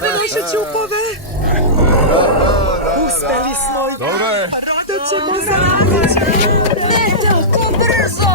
Naše ćupove. Uspeli smo. Dobre. Rado ćemo zaraditi. Ne tako brzo!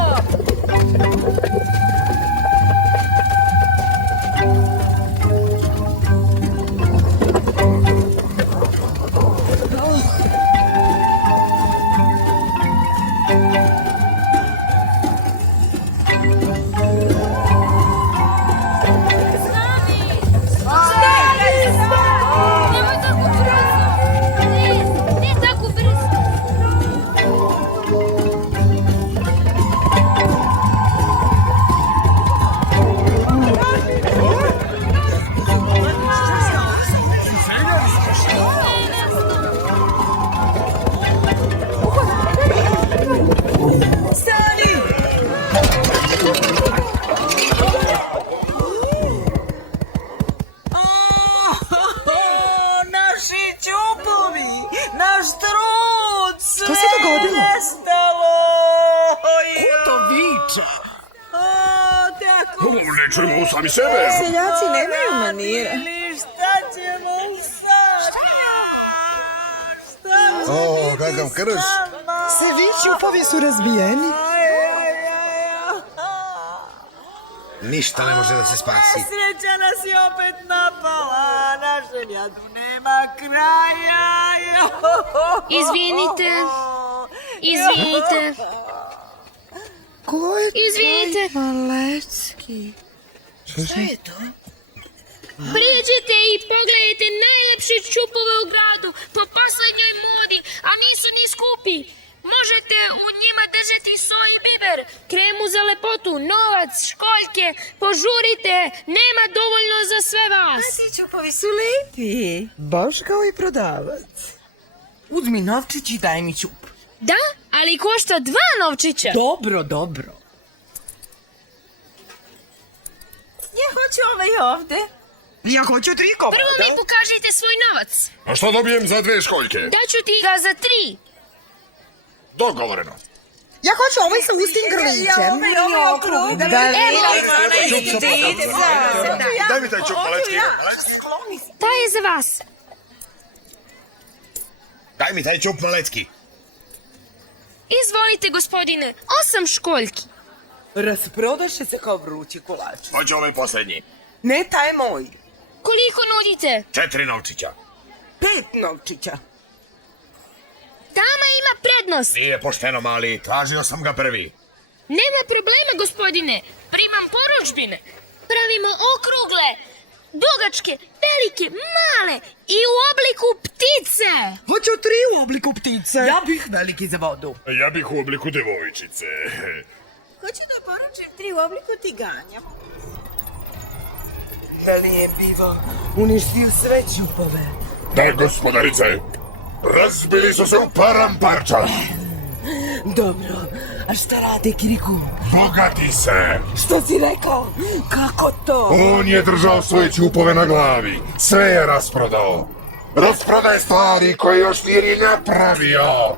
Ne čujemo sami sebe. Seljaci nemaju manire. Šta ćemo sad? O, kakav krš. Svi ćupovi su razbijeni. Ništa ne može da se spasi. Sreća nas je opet napala, našem jadu nema kraja. Izvinite. Izvinite. Ko je Izvinite. Malecki? Šta je to? Prijeđite i pogledajte najlepše ćupove u gradu po posljednjoj modi, a nisu ni skupi. Možete u njima držati soj i biber, kremu za lepotu, novac, školjke. Požurite, nema dovoljno za sve vas. Ti ćupovi su lepi. Baš kao i prodavac. Uzmi novčić i daj mi ćup. Da, ali košta 2 novčića. Dobro. Ja hoću ovaj ovde. Ja hoću 3 komada. Prvo mi pokažite svoj novac. A što dobijem za 2 školjke? Daću ti ga za 3. Dogovoreno. Ja hoću ovaj sa ustim grlićem. Ovaj okrug. Da, Daj mi taj čup malečki. Taj je za vas. Daj mi taj čup malecki. Izvolite, gospodine, 8 školjki. Rasprodaše se kao vrući kolač. Hoću ovaj posljednji. Ne, taj je moj. Koliko nudite? 4 novčića. 5 novčića. Dama ima prednost. Nije pošteno, mali. Tražio sam ga prvi. Nema problema, gospodine. Primam poručbine. Pravimo okrugle, dugačke, velike, male i u obliku ptice. Hoću 3 u obliku ptice. Ja bih veliki za vodu. Ja bih u obliku devojčice. Hoću da poručim 3 u obliku tiganja. Heli je pivo uništio sve ćupove. Da, gospodarice. Razbili su se u paramparča. Dobro, a šta rade Kiriku? Bogati se. Što si rekao? Kako to? On je držao svoje ćupove na glavi. Sve je rasprodao. Rasprodaje stvari koje još nije ni napravio.